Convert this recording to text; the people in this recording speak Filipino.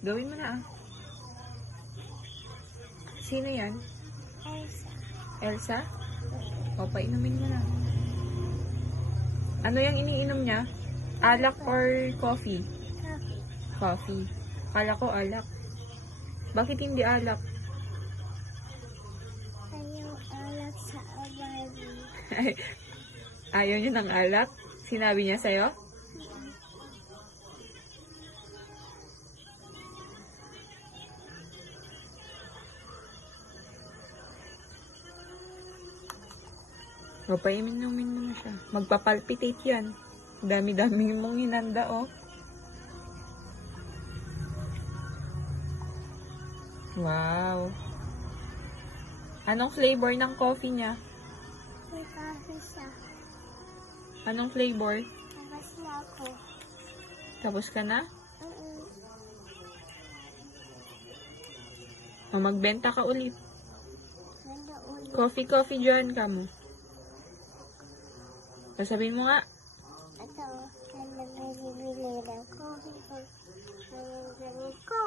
Gawin mo na ah. Sino yan? Elsa. Elsa? O, painumin mo na. Ano yung iniinom niya? Alak or coffee? Coffee. Coffee. Kala ko alak. Bakit hindi alak? Ayaw alak sa Barbie. Ayaw niya ng alak? Sinabi niya sa'yo? Papainumin mo na siya. Magpapalpitate yan. Dami-dami mong hinanda, oh. Wow. Anong flavor ng coffee niya? May coffee siya. Anong flavor? Tapos na ako. Tapos ka na? O, magbenta ka ulit. Ganda ulit. Coffee dyan ka mo. Sabihin mo nga. Ito, ganda may bibili ng coffee ko. Ngayon ko.